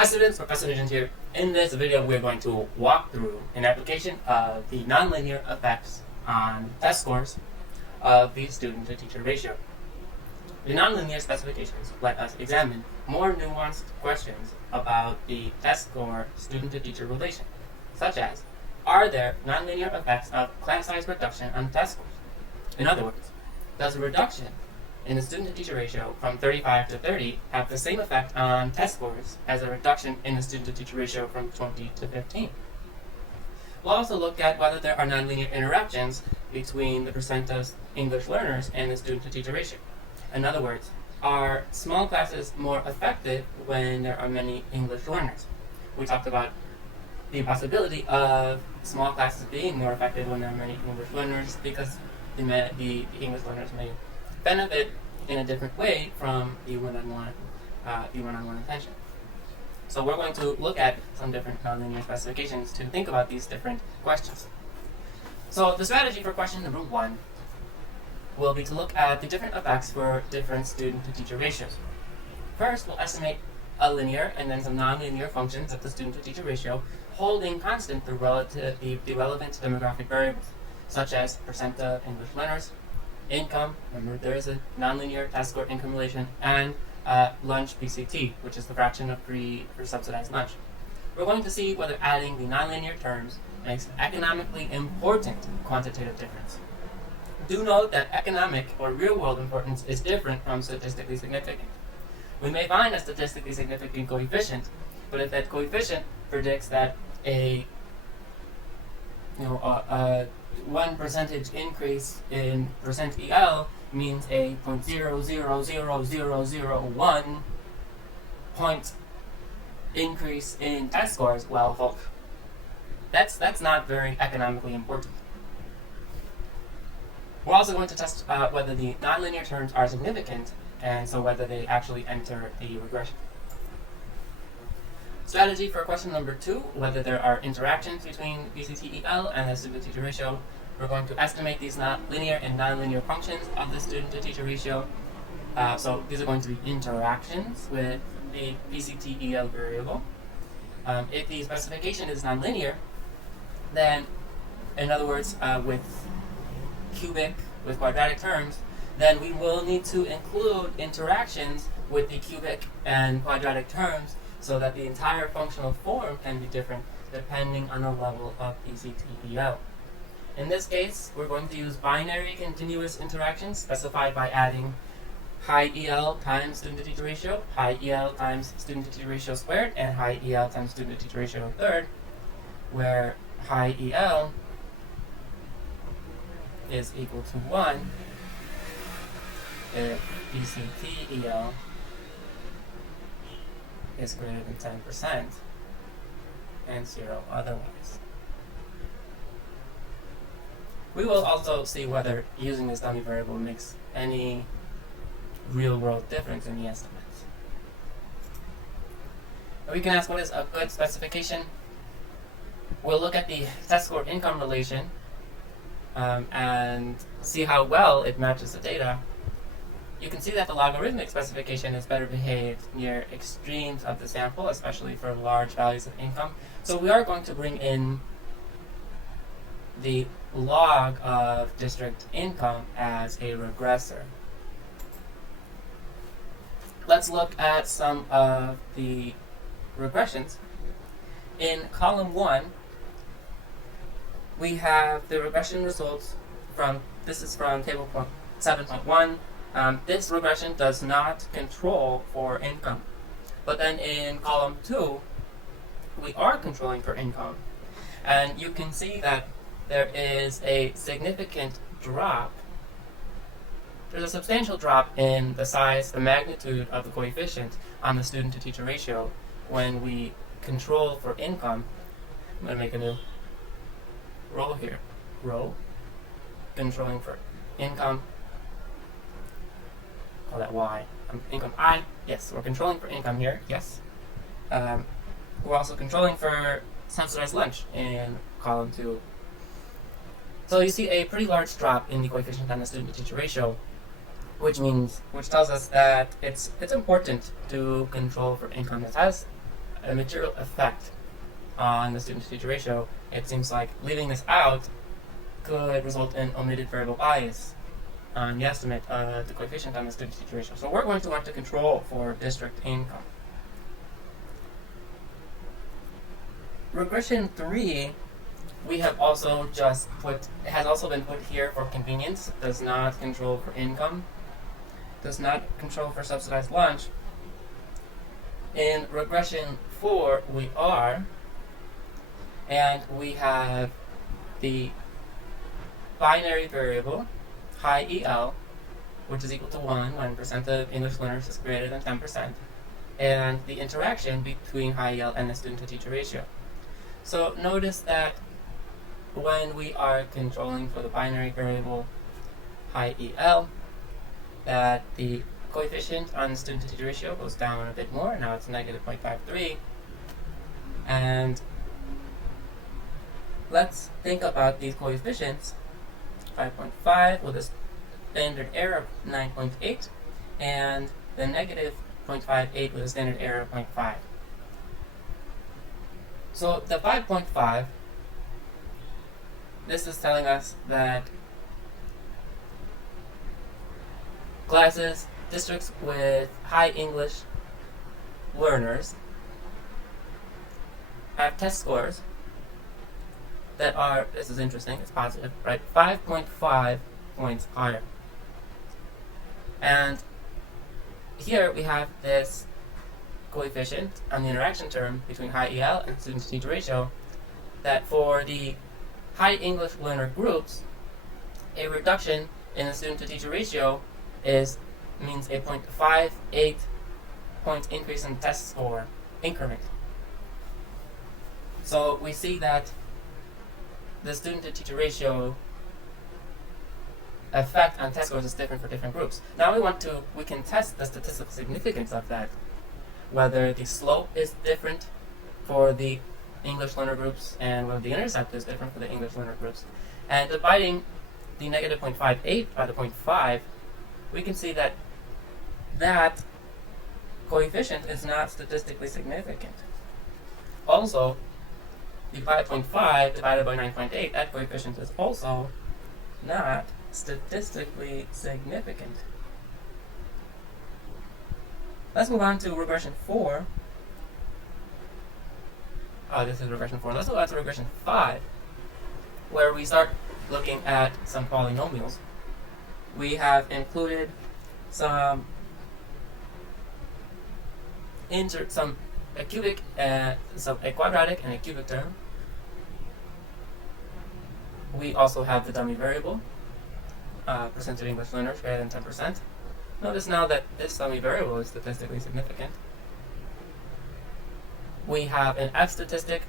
Hi students, Professor Nugent here. In this video we're going to walk through an application of the nonlinear effects on test scores of the student-to-teacher ratio. The nonlinear specifications let us examine more nuanced questions about the test score student-to-teacher relation, such as, are there nonlinear effects of class size reduction on test scores? In other words, does a reduction in the student-to-teacher ratio from 35 to 30 have the same effect on test scores as a reduction in the student-to-teacher ratio from 20 to 15. We'll also look at whether there are nonlinear interactions between the percent of English learners and the student-to-teacher ratio. In other words, are small classes more effective when there are many English learners? We talked about the possibility of small classes being more effective when there are many English learners because the English learners may benefit in a different way from the one-on-one attention. So we're going to look at some different nonlinear specifications to think about these different questions. So the strategy for question number 1 will be to look at the different effects for different student-to-teacher ratios. First, we'll estimate a linear and then some nonlinear functions of the student-to-teacher ratio, holding constant the relevant demographic variables, such as percent of English learners, income, remember there is a nonlinear test score income relation, and lunch PCT, which is the fraction of free or subsidized lunch. We're going to see whether adding the nonlinear terms makes an economically important quantitative difference. Do note that economic or real-world importance is different from statistically significant. We may find a statistically significant coefficient, but if that coefficient predicts that a 1% increase in percent EL means a 0.000001 point increase in test scores, well, folks, that's not very economically important. We're also going to test whether the nonlinear terms are significant, and so whether they actually enter the regression. Strategy for question number 2, whether there are interactions between PCT-EL and the student-to-teacher ratio. We're going to estimate these linear and nonlinear functions of the student-to-teacher ratio. So these are going to be interactions with the PCT-EL variable. If the specification is nonlinear, then, in other words, with quadratic terms, then we will need to include interactions with the cubic and quadratic terms so that the entire functional form can be different depending on the level of PCT-EL. In this case, we're going to use binary continuous interactions specified by adding high EL times student-to-teacher ratio, high EL times student-to-teacher ratio squared, and high EL times student-to-teacher ratio third, where high EL is equal to 1 if PCT-EL is greater than 10% and 0 otherwise. We will also see whether using this dummy variable makes any real-world difference in the estimates. And we can ask, what is a good specification? We'll look at the test score income relation and see how well it matches the data. You can see that the logarithmic specification is better behaved near extremes of the sample, especially for large values of income. So we are going to bring in the log of district income as a regressor. Let's look at some of the regressions. In column 1, we have the regression results this is from table 7.1. This regression does not control for income. But then in column 2, we are controlling for income. And you can see that there is a significant drop. There's a substantial drop in the size, the magnitude of the coefficient on the student-to-teacher ratio when we control for income. I'm going to make a new row here. Row. Controlling for income. Call that Y. Income I. Yes, we're controlling for income here. Yes. We're also controlling for subsidized lunch in column 2. So you see a pretty large drop in the coefficient on the student-to-teacher ratio, which tells us that it's important to control for income. It has a material effect on the student-to-teacher ratio, it seems like leaving this out could result in omitted variable bias on the estimate of the coefficient on the student-to-teacher ratio. So we're going to want to control for district income. Regression 3, we have also just put, it has also been put here for convenience, does not control for income, does not control for subsidized lunch. In regression 4, we are, and we have the binary variable, high EL, which is equal to 1 when percent of English learners is greater than 10%, and the interaction between high EL and the student-to-teacher ratio. So notice that when we are controlling for the binary variable high EL, that the coefficient on the student-to-teacher ratio goes down a bit more. Now it's negative 0.53. And let's think about these coefficients. 5.5 with a standard error of 9.8, and the negative 0.58 with a standard error of 0.5. So the 5.5, this is telling us that classes, districts with high English learners have test scores that are, this is interesting, it's positive, right? 5.5 points higher. And here we have this coefficient on the interaction term between high EL and student-to-teacher ratio, that for the high English learner groups, a reduction in the student-to-teacher ratio means a 0.58 point increase in test score increment. So we see that the student-to-teacher ratio effect on test scores is different for different groups. Now we can test the statistical significance of that, whether the slope is different for the English learner groups and whether the intercept is different for the English learner groups. And dividing the negative 0.58 by the 0.5, we can see that that coefficient is not statistically significant. Also, the 5.5 divided by 9.8, that coefficient is also not statistically significant. Let's move on to regression 4. This is regression 4. Let's move on to regression 5, where we start looking at some polynomials. We have included a quadratic and a cubic term. We also have the dummy variable, percent of English learners greater than 10%. Notice now that this dummy variable is statistically significant. We have an F statistic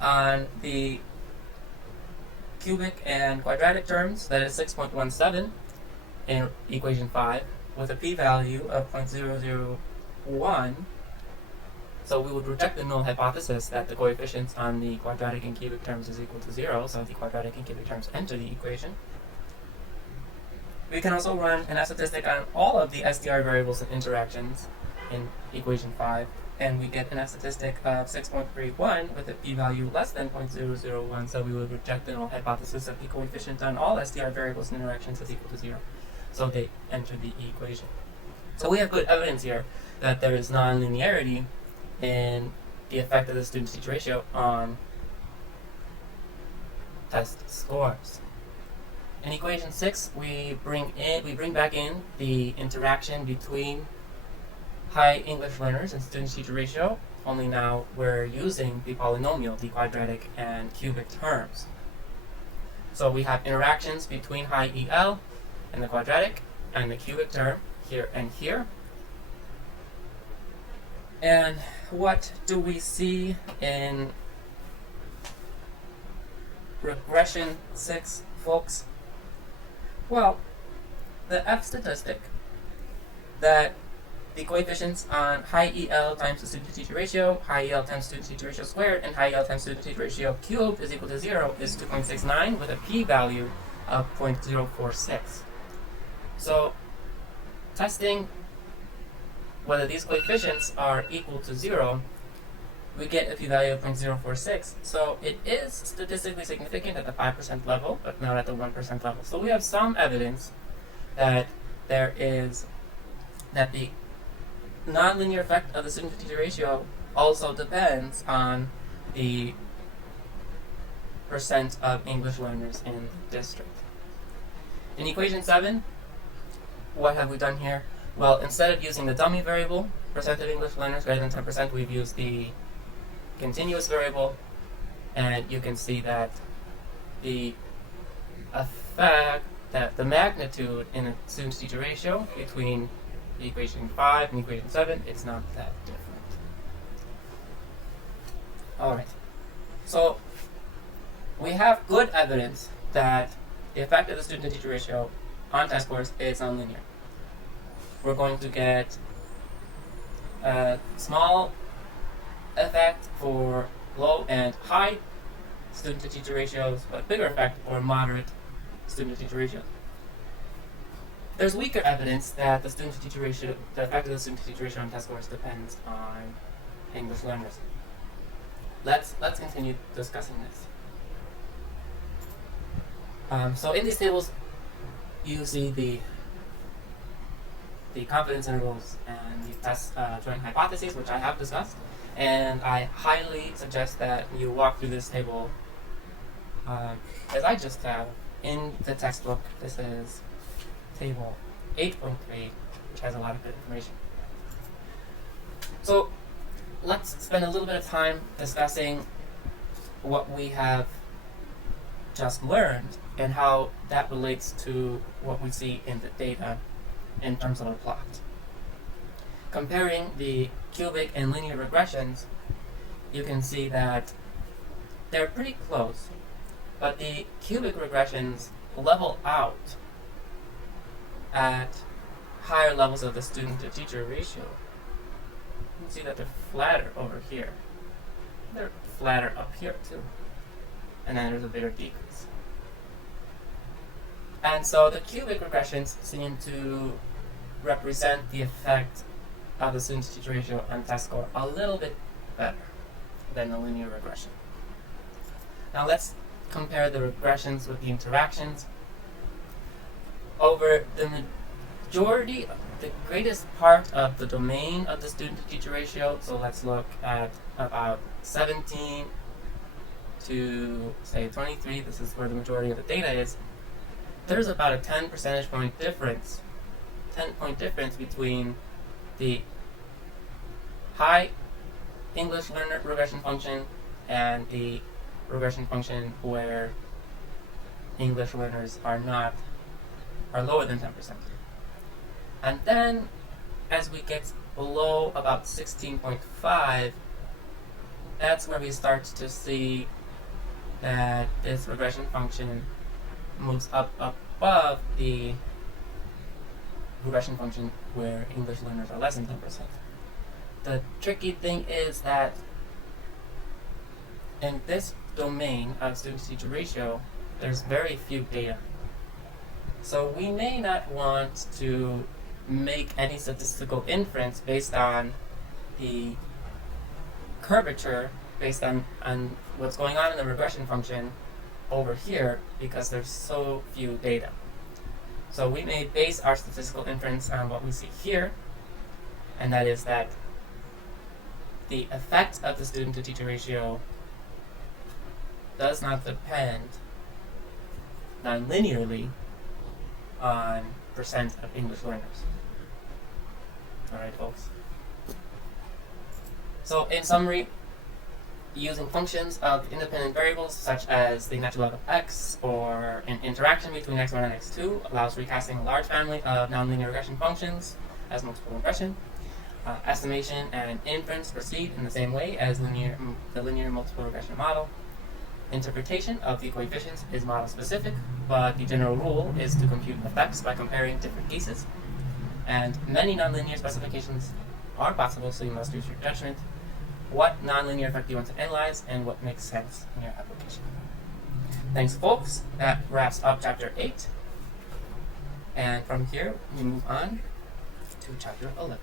on the cubic and quadratic terms, that is 6.17 in equation 5, with a p-value of 0.001. So we would reject the null hypothesis that the coefficients on the quadratic and cubic terms is equal to 0, so the quadratic and cubic terms enter the equation. We can also run an F statistic on all of the SDR variables and interactions in equation 5, and we get an F statistic of 6.31 with a p-value less than 0.001, so we would reject the null hypothesis that the coefficient on all SDR variables and interactions is equal to 0. So they enter the equation. So we have good evidence here that there is nonlinearity in the effect of the student-to-teacher ratio on test scores. In equation 6, we bring back in the interaction between high English learners and student-to-teacher ratio, only now we're using the polynomial, the quadratic and cubic terms. So we have interactions between high EL and the quadratic and the cubic term here and here. And what do we see in regression 6, folks? Well, the F statistic, that the coefficients on high EL times the student-to-teacher ratio, high EL times student-to-teacher ratio squared, and high EL times student-to-teacher ratio cubed is equal to 0 is 2.69 with a p-value of 0.046. So testing whether these coefficients are equal to 0, we get a p-value of 0.046. So it is statistically significant at the 5% level, but not at the 1% level. So we have some evidence that the nonlinear effect of the student-to-teacher ratio also depends on the percent of English learners in the district. In equation 7, what have we done here? Well, instead of using the dummy variable, percent of English learners greater than 10%, we've used the continuous variable, and you can see that the effect, that the magnitude in a student-to-teacher ratio between the equation 5 and equation 7, it's not that different. Alright, so we have good evidence that the effect of the student-to-teacher ratio on test scores is nonlinear. We're going to get a small effect for low and high student-to-teacher ratios, but bigger effect for moderate student-to-teacher ratios. There's weaker evidence that the student-to-teacher ratio, the effect of the student-to-teacher ratio on test scores depends on English learners. Let's continue discussing this. So in these tables, you see the confidence intervals and the test joint hypotheses, which I have discussed, and I highly suggest that you walk through this table as I just have in the textbook. This is table 8.3, which has a lot of good information. So let's spend a little bit of time discussing what we have just learned and how that relates to what we see in the data in terms of a plot. Comparing the cubic and linear regressions, you can see that they're pretty close, but the cubic regressions level out at higher levels of the student-to-teacher ratio. You can see that they're flatter over here. They're flatter up here too. And then there's a bigger decrease. And so the cubic regressions seem to represent the effect of the student-to-teacher ratio on test score a little bit better than the linear regression. Now let's compare the regressions with the interactions. Over the majority, the greatest part of the domain of the student-to-teacher ratio, so let's look at about 17 to say 23, this is where the majority of the data is, there's about a 10 percentage point difference, 10-point difference between the high English learner regression function and the regression function where English learners are lower than 10%. And then as we get below about 16.5, that's where we start to see that this regression function moves up above the regression function where English learners are less than 10%. The tricky thing is that in this domain of student-to-teacher ratio, there's very few data. So we may not want to make any statistical inference based on the curvature, based on what's going on in the regression function over here, because there's so few data. So we may base our statistical inference on what we see here, and that is that the effect of the student-to-teacher ratio does not depend non-linearly on percent of English learners. Alright, folks. So in summary, using functions of independent variables such as the natural log of x or an interaction between x1 and x2 allows recasting a large family of nonlinear regression functions as multiple regression. Estimation and inference proceed in the same way as the linear multiple regression model. Interpretation of the coefficients is model specific, but the general rule is to compute effects by comparing different cases. And many nonlinear specifications are possible, so you must use your judgment. What nonlinear effect do you want to analyze and what makes sense in your application. Thanks, folks. That wraps up Chapter 8. And from here, we move on to Chapter 11.